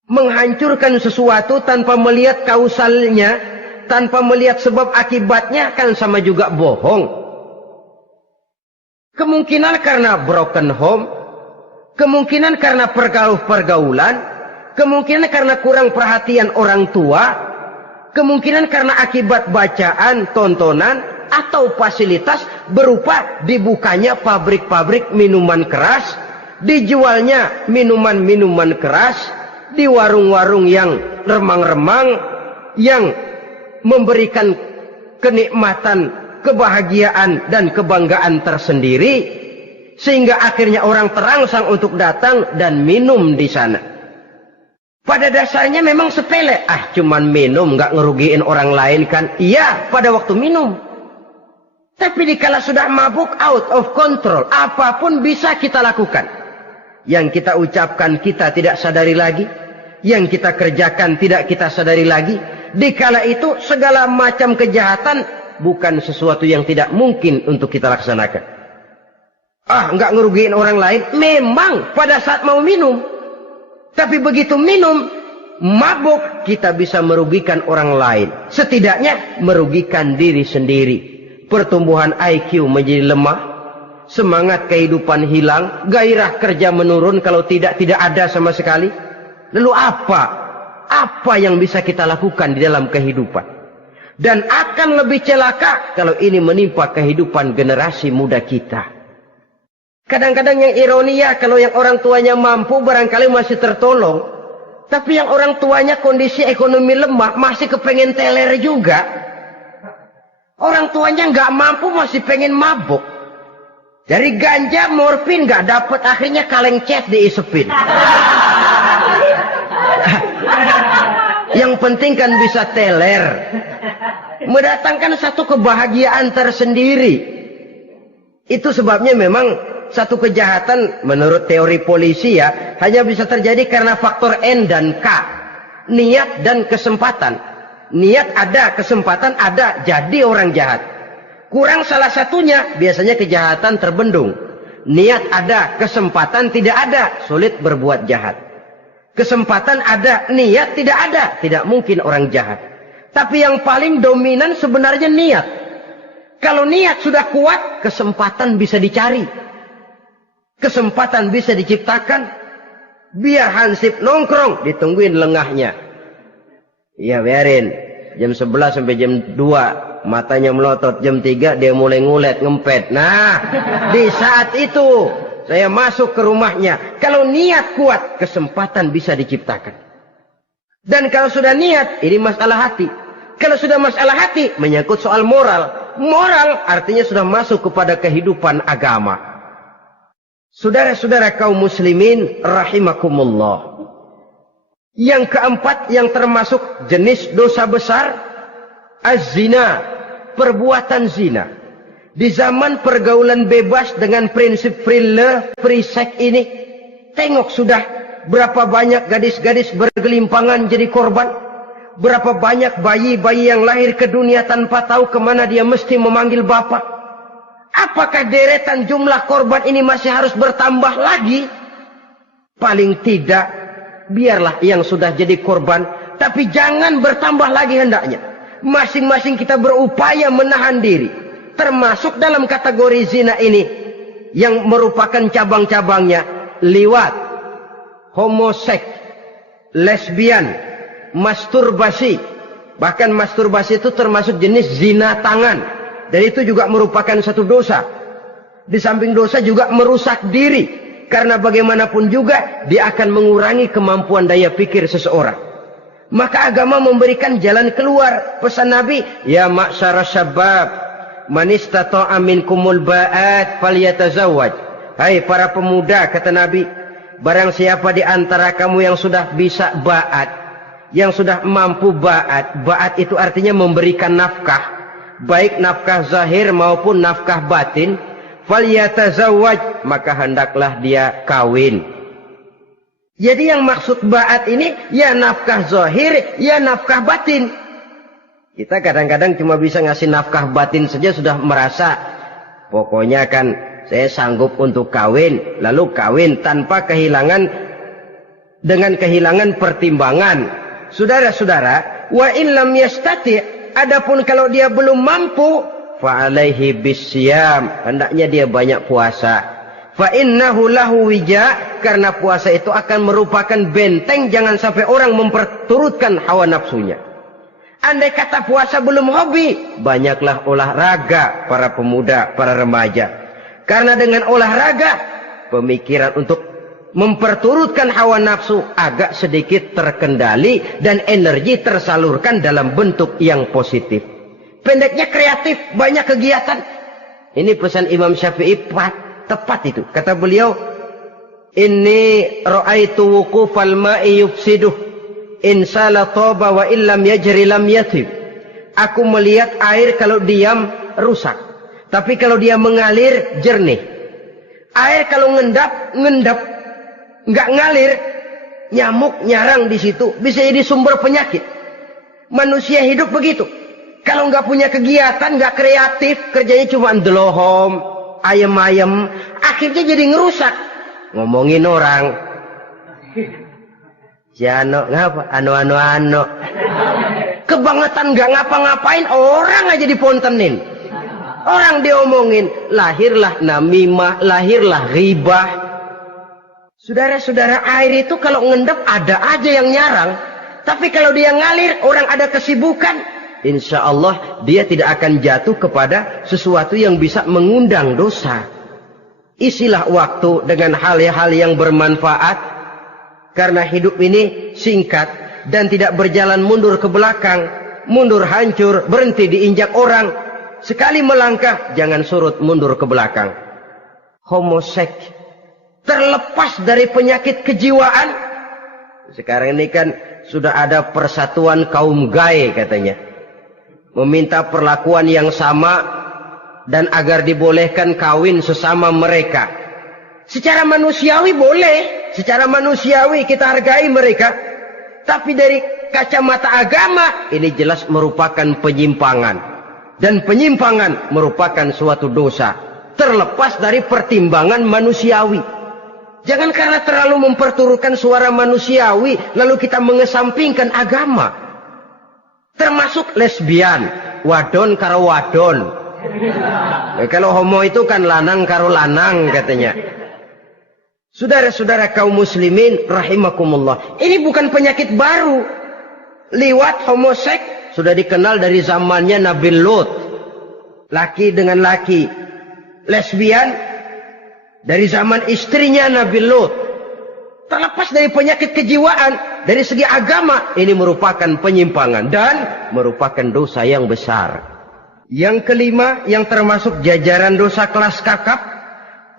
Menghancurkan sesuatu tanpa melihat kausalnya, tanpa melihat sebab akibatnya kan sama juga bohong. Kemungkinan karena broken home, kemungkinan karena pergaulan, kemungkinan karena kurang perhatian orang tua, kemungkinan karena akibat bacaan, tontonan, atau fasilitas berupa dibukanya pabrik-pabrik minuman keras, dijualnya minuman-minuman keras, di warung-warung yang remang-remang, yang memberikan kenikmatan, kebahagiaan dan kebanggaan tersendiri, sehingga akhirnya orang terangsang untuk datang dan minum di sana. Pada dasarnya memang sepele, cuman minum, nggak ngerugiin orang lain kan? Iya, pada waktu minum. Tapi dikala sudah mabuk, out of control, apapun bisa kita lakukan. Yang kita ucapkan kita tidak sadari lagi, yang kita kerjakan tidak kita sadari lagi. Dikala itu segala macam kejahatan bukan sesuatu yang tidak mungkin untuk kita laksanakan. Nggak ngerugiin orang lain, memang pada saat mau minum. Tapi begitu minum, mabuk, kita bisa merugikan orang lain. Setidaknya merugikan diri sendiri. Pertumbuhan IQ menjadi lemah, semangat kehidupan hilang, gairah kerja menurun, kalau tidak ada sama sekali. Lalu apa yang bisa kita lakukan di dalam kehidupan? Dan akan lebih celaka kalau ini menimpa kehidupan generasi muda kita. Kadang-kadang yang ironi ya, kalau yang orang tuanya mampu barangkali masih tertolong. Tapi yang orang tuanya kondisi ekonomi lemah masih kepengen teler juga. Orang tuanya nggak mampu masih pengen mabuk. Dari ganja, morfin nggak dapet, akhirnya kaleng cat diisepin. Yang penting kan bisa teler, mendatangkan satu kebahagiaan tersendiri. Itu sebabnya memang satu kejahatan menurut teori polisi ya hanya bisa terjadi karena faktor N dan K, niat dan kesempatan. Niat ada, kesempatan ada, jadi orang jahat. Kurang salah satunya, biasanya kejahatan terbendung. Niat ada, kesempatan tidak ada, sulit berbuat jahat. Kesempatan ada, niat tidak ada, tidak mungkin orang jahat. Tapi yang paling dominan sebenarnya niat. Kalau niat sudah kuat, kesempatan bisa dicari. Kesempatan bisa diciptakan. Biar hansip nongkrong, ditungguin lengahnya. Iya biarin. Jam 11 sampai jam 2. Matanya melotot. Jam 3 dia mulai ngulet, ngempet. Nah, di saat itu saya masuk ke rumahnya. Kalau niat kuat, kesempatan bisa diciptakan. Dan kalau sudah niat, ini masalah hati. Kalau sudah masalah hati, menyangkut soal moral. Moral artinya sudah masuk kepada kehidupan agama. Saudara-saudara kaum muslimin rahimakumullah. Yang keempat yang termasuk jenis dosa besar, az-zina, perbuatan zina. Di zaman pergaulan bebas dengan prinsip free love, free sex ini, tengok sudah berapa banyak gadis-gadis bergelimpangan jadi korban. Berapa banyak bayi-bayi yang lahir ke dunia tanpa tahu kemana dia mesti memanggil bapak. Apakah deretan jumlah korban ini masih harus bertambah lagi? Paling tidak, biarlah yang sudah jadi korban, tapi jangan bertambah lagi hendaknya. Masing-masing kita berupaya menahan diri. Termasuk dalam kategori zina ini, yang merupakan cabang-cabangnya, liwat, homoseks, lesbian, masturbasi. Bahkan masturbasi itu termasuk jenis zina tangan. Dan itu juga merupakan satu dosa. Di samping dosa juga merusak diri. Karena bagaimanapun juga dia akan mengurangi kemampuan daya pikir seseorang. Maka agama memberikan jalan keluar. Pesan Nabi, ya ma'syara syabab, man istata'a minkumul ba'at falyatazawwaj. Hai para pemuda, kata Nabi, barang siapa di antara kamu yang sudah bisa ba'at, yang sudah mampu ba'at. Ba'at itu artinya memberikan nafkah. Baik nafkah zahir maupun nafkah batin, falyatazawwaj, maka hendaklah dia kawin. Jadi yang maksud ba'at ini ya nafkah zahir, ya nafkah batin. Kita kadang-kadang cuma bisa ngasih nafkah batin saja sudah merasa pokoknya kan saya sanggup untuk kawin, lalu kawin tanpa kehilangan, dengan kehilangan pertimbangan. Saudara-saudara, wa in lam yastati', adapun kalau dia belum mampu, fa alaihi bisyam, hendaknya dia banyak puasa. Fa innahu lahu wija, karena puasa itu akan merupakan benteng jangan sampai orang memperturutkan hawa nafsunya. Andai kata puasa belum hobi, banyaklah olahraga para pemuda, para remaja. Karena dengan olahraga, pemikiran untuk memperturutkan hawa nafsu agak sedikit terkendali dan energi tersalurkan dalam bentuk yang positif. Pendeknya kreatif, banyak kegiatan. Ini pesan Imam Syafi'i tepat itu. Kata beliau, inni ra'aitu wuqufal ma'i yufsiduh in sala taba wa illam yajri lam yatib. Aku melihat air kalau diam rusak, tapi kalau dia mengalir jernih. Air kalau ngendap nggak ngalir, nyamuk nyarang di situ, bisa jadi sumber penyakit. Manusia hidup begitu. Kalau nggak punya kegiatan, nggak kreatif, kerjanya cuma delohom, ayam-ayam, akhirnya jadi ngerusak. Ngomongin orang, si Ano ngapa? Ano. Kebangetan nggak ngapa-ngapain, orang aja dipontenin. Orang diomongin, lahirlah namimah, lahirlah ghibah. Saudara-saudara, air itu kalau ngendap ada aja yang nyarang. Tapi kalau dia ngalir, orang ada kesibukan, insya Allah dia tidak akan jatuh kepada sesuatu yang bisa mengundang dosa. Isilah waktu dengan hal-hal yang bermanfaat. Karena hidup ini singkat dan tidak berjalan mundur ke belakang. Mundur hancur, berhenti diinjak orang. Sekali melangkah, jangan surut mundur ke belakang. Homoseks, terlepas dari penyakit kejiwaan. Sekarang ini kan sudah ada persatuan kaum gay katanya. Meminta perlakuan yang sama dan agar dibolehkan kawin sesama mereka. Secara manusiawi boleh. Secara manusiawi kita hargai mereka. Tapi dari kacamata agama, ini jelas merupakan penyimpangan. Dan penyimpangan merupakan suatu dosa. Terlepas dari pertimbangan manusiawi. Jangan karena terlalu memperturutkan suara manusiawi, lalu kita mengesampingkan agama. Termasuk lesbian, wadon karo wadon. Kalau homo itu kan lanang karo lanang katanya. Saudara-saudara kaum muslimin rahimakumullah. Ini bukan penyakit baru. Liwat, homoseks sudah dikenal dari zamannya Nabi Lut. Laki dengan laki. Lesbian dari zaman istrinya Nabi Lut. Terlepas dari penyakit kejiwaan, dari segi agama, ini merupakan penyimpangan dan merupakan dosa yang besar. Yang kelima, yang termasuk jajaran dosa kelas kakap,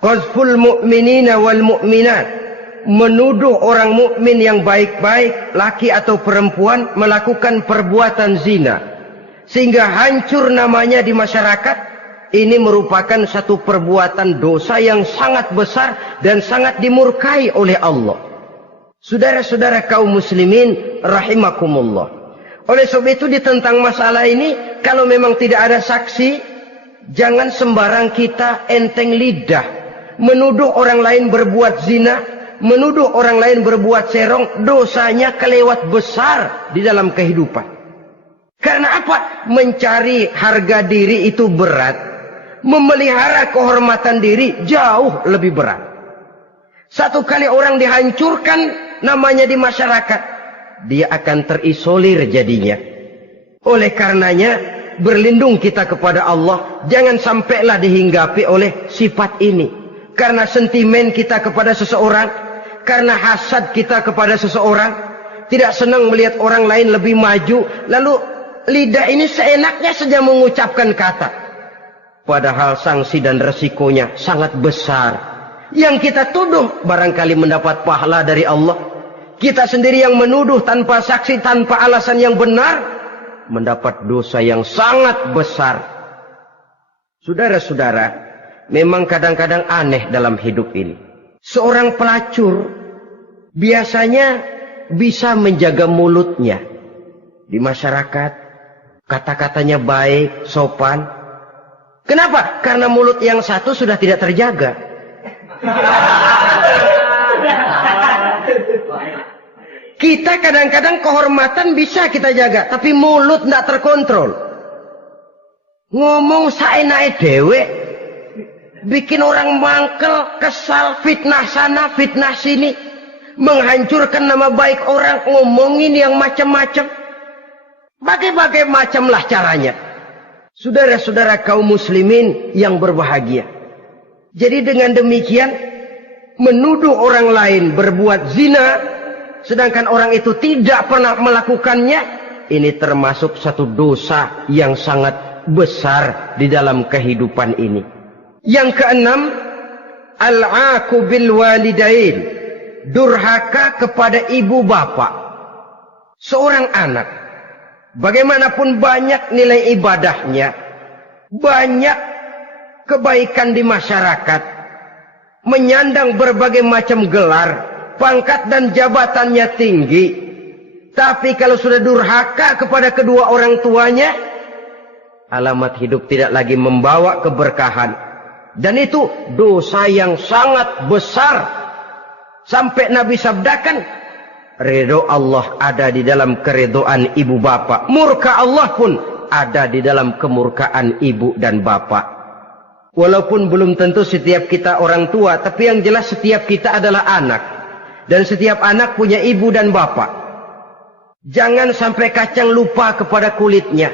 qazful mu'minina wal mu'minat, menuduh orang mukmin yang baik-baik, laki atau perempuan, melakukan perbuatan zina sehingga hancur namanya di masyarakat. Ini merupakan satu perbuatan dosa yang sangat besar dan sangat dimurkai oleh Allah. Saudara-saudara kaum muslimin rahimakumullah. Oleh sebab itu tentang masalah ini, kalau memang tidak ada saksi, jangan sembarang kita enteng lidah menuduh orang lain berbuat zina, menuduh orang lain berbuat serong. Dosanya kelewat besar di dalam kehidupan. Karena apa? Mencari harga diri itu berat. Memelihara kehormatan diri jauh lebih berat. Satu kali orang dihancurkan namanya di masyarakat, dia akan terisolir jadinya. Oleh karenanya, berlindung kita kepada Allah. Jangan sampailah dihinggapi oleh sifat ini. Karena sentimen kita kepada seseorang, karena hasad kita kepada seseorang, tidak senang melihat orang lain lebih maju, lalu lidah ini seenaknya saja mengucapkan kata. Padahal sanksi dan resikonya sangat besar. Yang kita tuduh barangkali mendapat pahala dari Allah. Kita sendiri yang menuduh tanpa saksi, tanpa alasan yang benar, mendapat dosa yang sangat besar. Saudara-saudara, memang kadang-kadang aneh dalam hidup ini. Seorang pelacur biasanya bisa menjaga mulutnya di masyarakat. Kata-katanya baik, sopan. Kenapa? Karena mulut yang satu sudah tidak terjaga. Kita kadang-kadang kehormatan bisa kita jaga, tapi mulut tidak terkontrol. Ngomong saenake dewe, bikin orang mangkel, kesal, fitnah sana, fitnah sini, menghancurkan nama baik orang, ngomongin yang macam-macam. Bagai-bagai macamlah caranya. Saudara-saudara kaum muslimin yang berbahagia. Jadi dengan demikian, menuduh orang lain berbuat zina, sedangkan orang itu tidak pernah melakukannya, ini termasuk satu dosa yang sangat besar di dalam kehidupan ini. Yang keenam, al-'aqu bil walidain, durhaka kepada ibu bapak. Seorang anak, bagaimanapun banyak nilai ibadahnya, banyak kebaikan di masyarakat, menyandang berbagai macam gelar, pangkat dan jabatannya tinggi, tapi kalau sudah durhaka kepada kedua orang tuanya, alamat hidup tidak lagi membawa keberkahan. Dan itu dosa yang sangat besar. Sampai Nabi sabdakan, ridho Allah ada di dalam keridhaan ibu bapak. Murka Allah pun ada di dalam kemurkaan ibu dan bapak. Walaupun belum tentu setiap kita orang tua, tapi yang jelas setiap kita adalah anak. Dan setiap anak punya ibu dan bapak. Jangan sampai kacang lupa kepada kulitnya.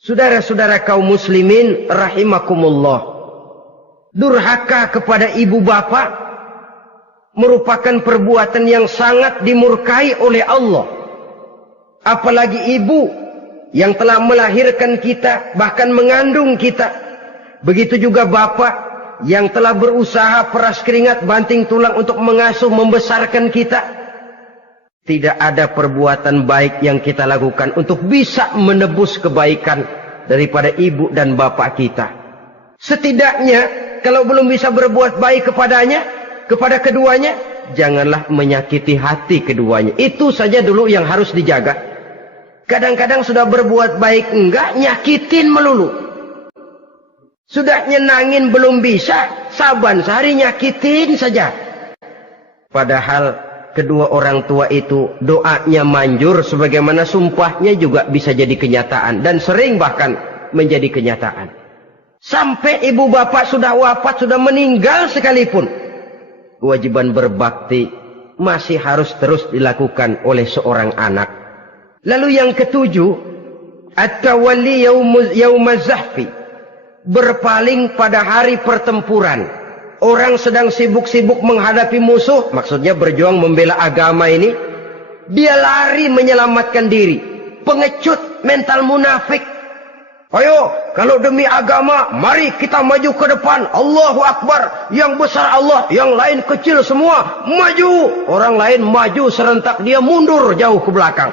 Saudara-saudara kaum muslimin rahimakumullah. Durhaka kepada ibu bapak merupakan perbuatan yang sangat dimurkai oleh Allah. Apalagi ibu yang telah melahirkan kita, bahkan mengandung kita. Begitu juga bapak yang telah berusaha peras keringat banting tulang untuk mengasuh membesarkan kita. Tidak ada perbuatan baik yang kita lakukan untuk bisa menebus kebaikan daripada ibu dan bapak kita. Setidaknya kalau belum bisa berbuat baik kepadanya, kepada keduanya, janganlah menyakiti hati keduanya. Itu saja dulu yang harus dijaga. Kadang-kadang sudah berbuat baik enggak, nyakitin melulu. Sudah nyenangin belum bisa, saban sehari nyakitin saja. Padahal kedua orang tua itu doanya manjur, sebagaimana sumpahnya juga bisa jadi kenyataan. Dan sering bahkan menjadi kenyataan. Sampai ibu bapak sudah wafat, sudah meninggal sekalipun, kewajiban berbakti masih harus terus dilakukan oleh seorang anak. Lalu yang ketujuh, at-tawalli yaumaz zahfi, berpaling pada hari pertempuran. Orang sedang sibuk-sibuk menghadapi musuh, maksudnya berjuang membela agama ini, dia lari menyelamatkan diri. Pengecut, mental munafik. Ayo, kalau demi agama, mari kita maju ke depan. Allahu Akbar. Yang besar Allah, yang lain kecil semua. Maju. Orang lain maju serentak, dia mundur jauh ke belakang.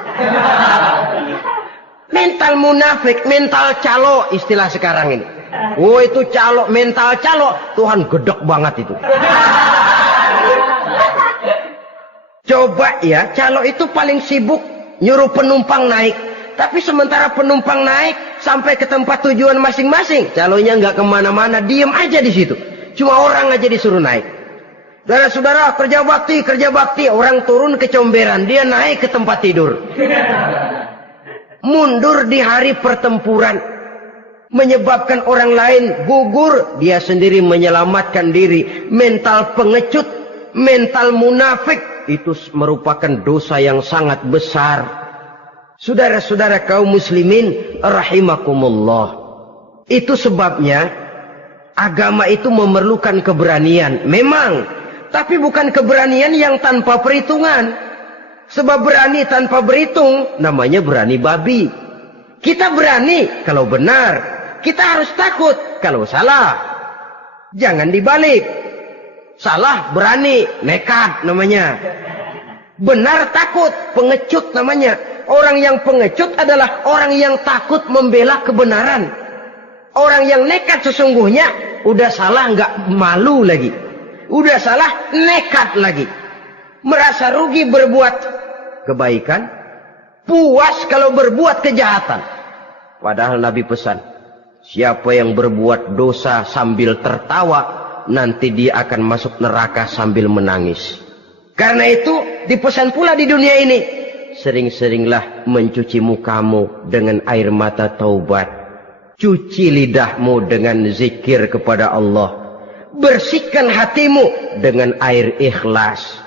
Mental munafik, mental calo istilah sekarang ini. Oh, itu calo, mental calo. Tuhan gedek banget itu. Coba ya, calo itu paling sibuk nyuruh penumpang naik. Tapi sementara penumpang naik sampai ke tempat tujuan masing-masing, calonya nggak kemana-mana, diem aja di situ. Cuma orang aja disuruh naik. Saudara-saudara, kerja bakti, orang turun ke comberan, dia naik ke tempat tidur. Mundur di hari pertempuran, menyebabkan orang lain gugur, dia sendiri menyelamatkan diri. Mental pengecut, mental munafik, itu merupakan dosa yang sangat besar. Saudara-saudara kaum muslimin rahimakumullah. Itu sebabnya agama itu memerlukan keberanian. Memang, tapi bukan keberanian yang tanpa perhitungan. Sebab berani tanpa berhitung namanya berani babi. Kita berani kalau benar, kita harus takut kalau salah. Jangan dibalik. Salah berani, nekat namanya. Benar takut, pengecut namanya. Orang yang pengecut adalah orang yang takut membela kebenaran. Orang yang nekat sesungguhnya udah salah nggak malu lagi. Udah salah nekat lagi. Merasa rugi berbuat kebaikan, puas kalau berbuat kejahatan. Padahal Nabi pesan, siapa yang berbuat dosa sambil tertawa, nanti dia akan masuk neraka sambil menangis. Karena itu dipesan pula di dunia ini, sering-seringlah mencuci mukamu dengan air mata taubat. Cuci lidahmu dengan zikir kepada Allah. Bersihkan hatimu dengan air ikhlas.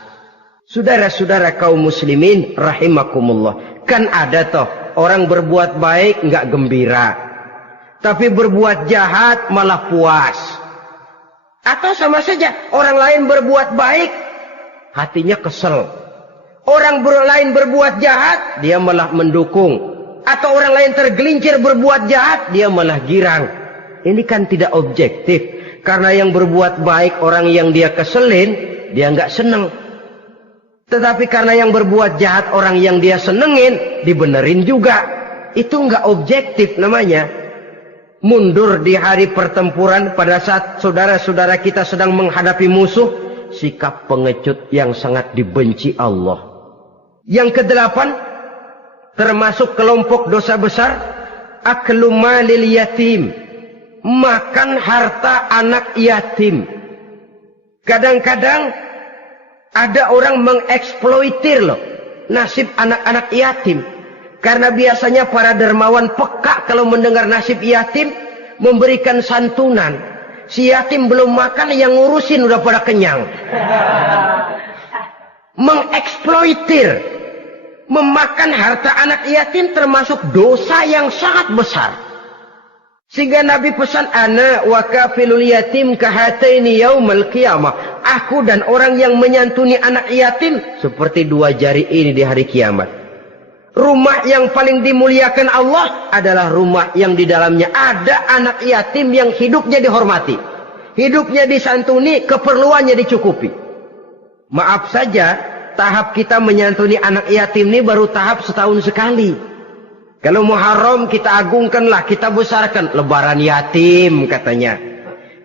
Saudara-saudara kaum muslimin rahimakumullah. Kan ada toh orang berbuat baik nggak gembira. Tapi berbuat jahat malah puas. Atau sama saja orang lain berbuat baik, hatinya kesel. Orang lain berbuat jahat, dia malah mendukung. Atau orang lain tergelincir berbuat jahat, dia malah girang. Ini kan tidak objektif. Karena yang berbuat baik, orang yang dia keselin, dia nggak seneng. Tetapi karena yang berbuat jahat, orang yang dia senengin, dibenerin juga. Itu nggak objektif namanya. Mundur di hari pertempuran pada saat saudara-saudara kita sedang menghadapi musuh, sikap pengecut yang sangat dibenci Allah. Yang kedelapan, termasuk kelompok dosa besar, aklu malil yatim, makan harta anak yatim. Kadang-kadang ada orang mengeksploitir loh nasib anak-anak yatim. Karena biasanya para dermawan peka kalau mendengar nasib yatim, memberikan santunan. Si yatim belum makan, yang ngurusin udah pada kenyang. Mengeksploitir, memakan harta anak yatim termasuk dosa yang sangat besar. Sehingga Nabi pesan, ana wa kafilul yatim kahataini yaumal qiyamah. Aku dan orang yang menyantuni anak yatim seperti dua jari ini di hari kiamat. Rumah yang paling dimuliakan Allah adalah rumah yang di dalamnya ada anak yatim yang hidupnya dihormati. Hidupnya disantuni, keperluannya dicukupi. Maaf saja, tahap kita menyantuni anak yatim ini baru tahap setahun sekali. Kalau Muharram kita agungkanlah, kita besarkan. Lebaran yatim katanya.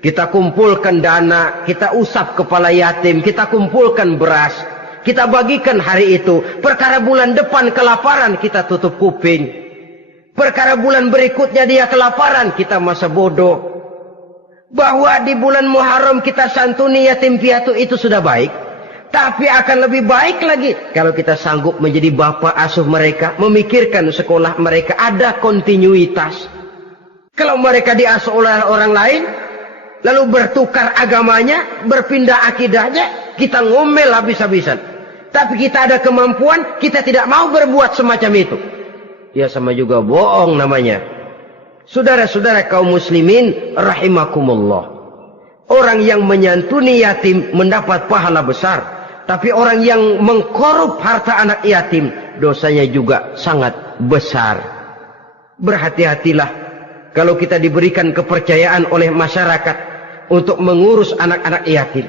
Kita kumpulkan dana, kita usap kepala yatim, kita kumpulkan beras. Kita bagikan hari itu. Perkara bulan depan kelaparan, kita tutup kuping. Perkara bulan berikutnya dia kelaparan, kita masa bodoh. Bahwa di bulan Muharram kita santuni yatim piatu itu sudah baik. Tapi akan lebih baik lagi kalau kita sanggup menjadi bapak asuh mereka, memikirkan sekolah mereka, ada kontinuitas. Kalau mereka diasuh oleh orang lain, lalu bertukar agamanya, berpindah akidahnya, kita ngomel habis-habisan. Tapi kita ada kemampuan, kita tidak mau berbuat semacam itu. Ya sama juga bohong namanya. Saudara-saudara kaum muslimin rahimakumullah. Orang yang menyantuni yatim mendapat pahala besar. Tapi orang yang mengkorup harta anak yatim, dosanya juga sangat besar. Berhati-hatilah kalau kita diberikan kepercayaan oleh masyarakat untuk mengurus anak-anak yatim.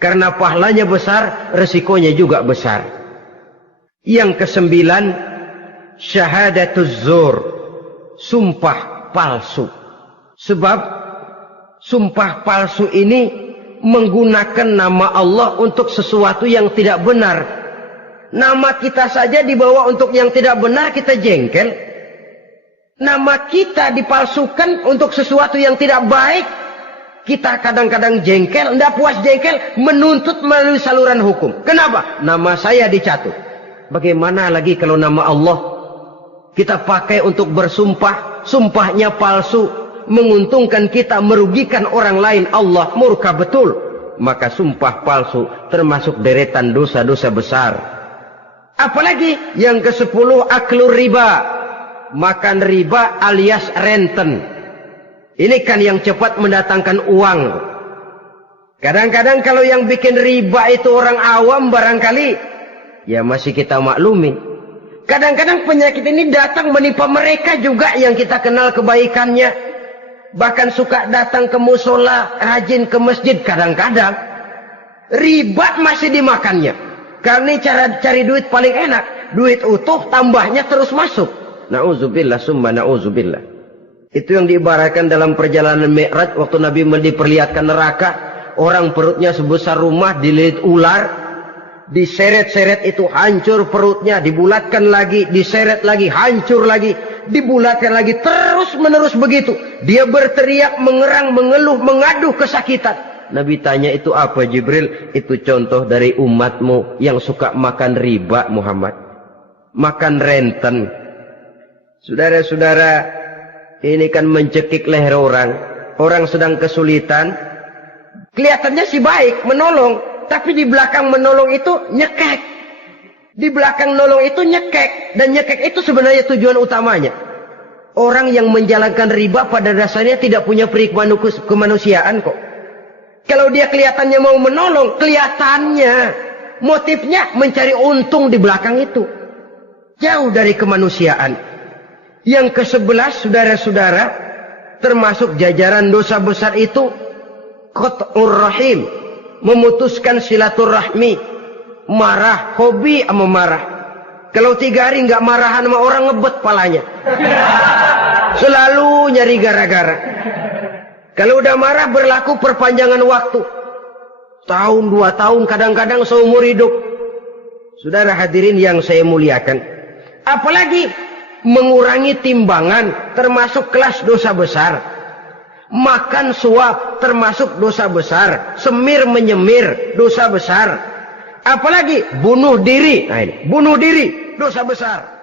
Karena pahalanya besar, resikonya juga besar. Yang ke-9, syahadatuz zur. Sumpah palsu. Sebab sumpah palsu ini menggunakan nama Allah untuk sesuatu yang tidak benar. Nama kita saja dibawa untuk yang tidak benar, kita jengkel. Nama kita dipalsukan untuk sesuatu yang tidak baik, kita kadang-kadang jengkel, tidak puas jengkel, menuntut melalui saluran hukum. Kenapa? Nama saya dicatut. Bagaimana lagi kalau nama Allah kita pakai untuk bersumpah, sumpahnya palsu, menguntungkan kita, merugikan orang lain, Allah murka betul. Maka sumpah palsu termasuk deretan dosa-dosa besar. Apalagi yang ke-10, aklur riba. Makan riba alias renten. Ini kan yang cepat mendatangkan uang. Kadang-kadang kalau yang bikin riba itu orang awam barangkali, ya masih kita maklumi. Kadang-kadang penyakit ini datang menimpa mereka juga yang kita kenal kebaikannya. Bahkan suka datang ke musola, rajin ke masjid kadang-kadang. Riba masih dimakannya. Karena cara cari duit paling enak. Duit utuh tambahnya terus masuk. Na'udzubillah summa na'udzubillah. Itu yang diibaratkan dalam perjalanan Mi'raj waktu Nabi diperlihatkan neraka. Orang perutnya sebesar rumah dililit ular. Diseret-seret itu hancur perutnya, dibulatkan lagi, diseret lagi, hancur lagi, dibulatkan lagi, terus menerus begitu. Dia berteriak, mengerang, mengeluh, mengaduh kesakitan. Nabi tanya, itu apa Jibril? Itu contoh dari umatmu yang suka makan riba Muhammad. Makan renten. Saudara-saudara, ini kan mencekik leher orang. Orang sedang kesulitan. Kelihatannya sih baik, menolong. Tapi di belakang menolong itu nyekek. Di belakang nolong itu nyekek. Dan nyekek itu sebenarnya tujuan utamanya. Orang yang menjalankan riba pada dasarnya tidak punya peri kemanusiaan kok. Kalau dia kelihatannya mau menolong, kelihatannya motifnya mencari untung di belakang itu. Jauh dari kemanusiaan. Yang ke-11 saudara-saudara, termasuk jajaran dosa besar itu qat'ur rahim. Memutuskan silaturahmi. Marah, hobi sama marah. Kalau 3 hari nggak marahan sama orang, ngebet palanya. Selalu nyari gara-gara. Kalau udah marah berlaku perpanjangan waktu. Tahun, 2 tahun, kadang-kadang seumur hidup. Saudara hadirin yang saya muliakan. Apalagi mengurangi timbangan termasuk kelas dosa besar. Makan suap termasuk dosa besar. Semir menyemir dosa besar. Apalagi bunuh diri. Nah ini, bunuh diri dosa besar.